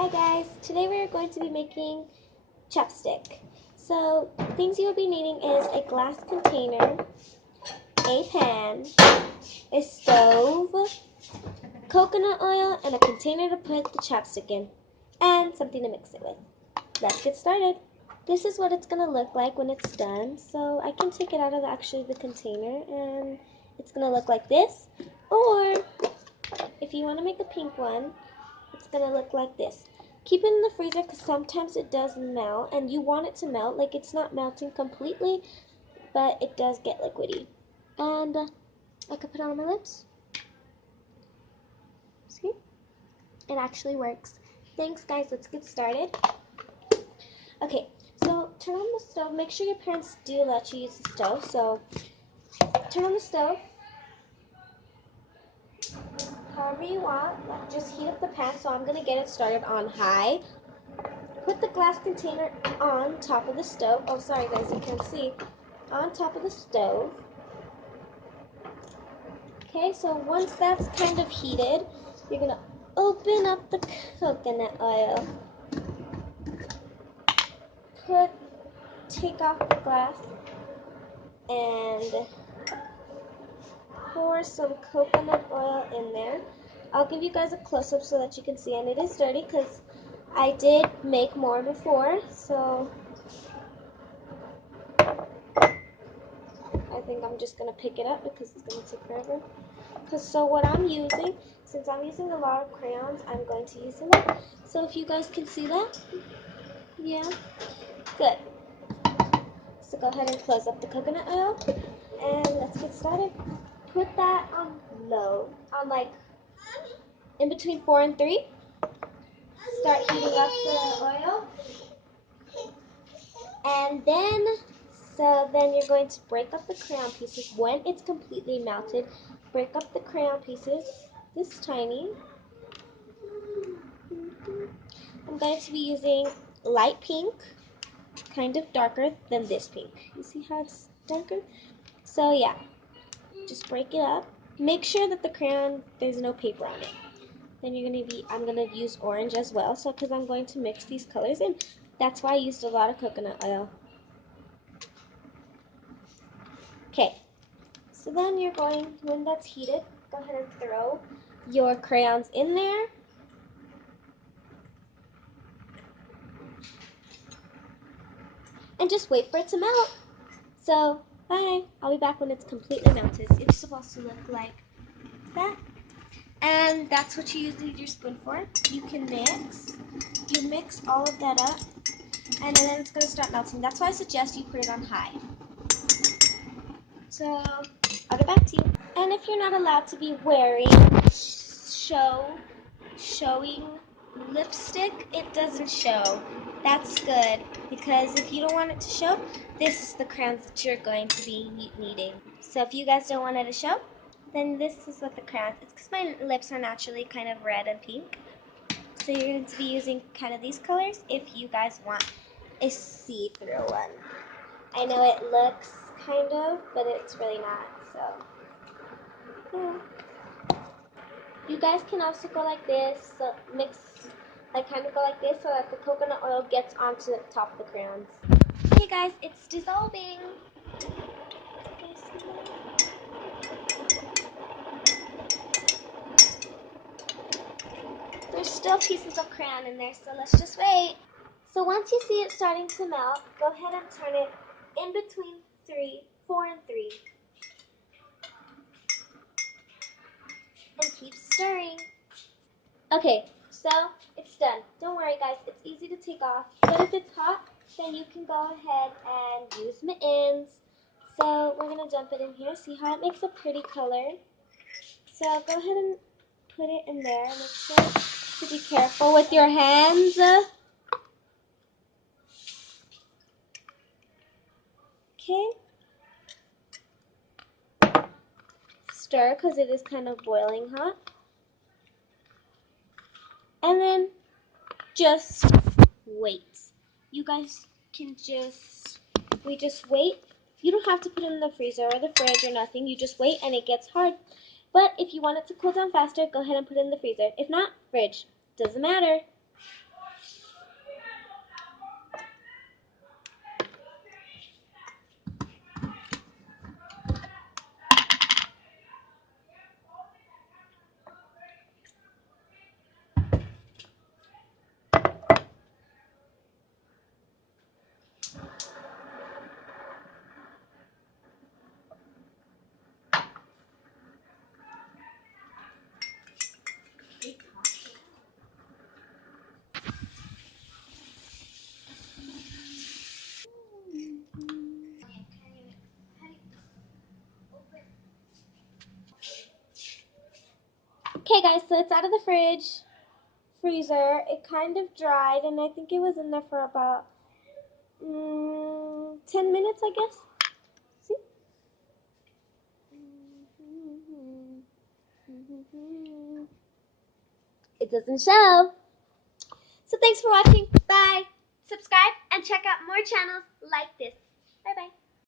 Hi guys, today we're going to be making chapstick. So things you'll be needing is a glass container, a pan, a stove, coconut oil, and a container to put the chapstick in, and something to mix it with. Let's get started. This is what it's going to look like when it's done. So I can take it out of the container and it's going to look like this. Or if you want to make a pink one, it's going to look like this. Keep it in the freezer because sometimes it does melt and you want it to melt. Like it's not melting completely, but it does get liquidy. And I could put it on my lips. See? It actually works. Thanks guys, let's get started. Okay, so turn on the stove. Make sure your parents do let you use the stove. So turn on the stove. However you want, just heat up the pan. So I'm going to get it started on high. Put the glass container on top of the stove. Oh, sorry guys, you can't see. On top of the stove. Okay, so once that's kind of heated, you're going to open up the coconut oil. Take off the glass and pour some coconut oil in there. I'll give you guys a close-up so that you can see, and it is dirty because I did make more before, so I think I'm just going to pick it up because it's going to take forever. So what I'm using, since I'm using a lot of crayons, I'm going to use a lot. So if you guys can see that, yeah, good. So go ahead and close up the coconut oil, and let's get started. Put that on low, on like in between 4 and 3. Start heating up the oil, and then you're going to break up the crayon pieces. When it's completely melted, break up the crayon pieces, this tiny. I'm going to be using light pink, kind of darker than this pink. You see how it's darker? So yeah, just break it up. Make sure that the crayon, there's no paper on it. Then I'm gonna use orange as well, so because I'm going to mix these colors in. That's why I used a lot of coconut oil. Okay, so then when that's heated, go ahead and throw your crayons in there. And just wait for it to melt. So, bye. I'll be back when it's completely melted. It's supposed to look like that. And that's what you use your spoon for. You can mix. You mix all of that up, and then it's going to start melting. That's why I suggest you put it on high. So, I'll get back to you. And if you're not allowed to be wearing showing lipstick, it doesn't show. That's good, because if you don't want it to show, this is the crayons that you're going to be needing. So if you guys don't want it to show, then this is what the crayons, it's because my lips are naturally kind of red and pink. So you're going to be using kind of these colors if you guys want a see-through one. I know it looks kind of, but it's really not, so yeah. You guys can also go like this, so kind of go like this so that the coconut oil gets onto the top of the crayons. Okay guys, it's dissolving. There's still pieces of crayon in there, so let's just wait. So once you see it starting to melt, go ahead and turn it in between 4 and 3. And keep stirring. Okay, so it's done. Don't worry guys, it's easy to take off. But if it's hot, then you can go ahead and use mittens. So we're going to dump it in here. See how it makes a pretty color? So go ahead and put it in there. Make sure to be careful with your hands. Okay. Stir because it is kind of boiling hot. And then just wait. You guys can we just wait. You don't have to put it in the freezer or the fridge or nothing. You just wait and it gets hard. But if you want it to cool down faster, go ahead and put it in the freezer. If not, fridge. Doesn't matter. Okay, guys, so it's out of the freezer. It kind of dried, and I think it was in there for about 10 minutes, I guess. See? It doesn't show. So thanks for watching. Bye. Subscribe and check out more channels like this.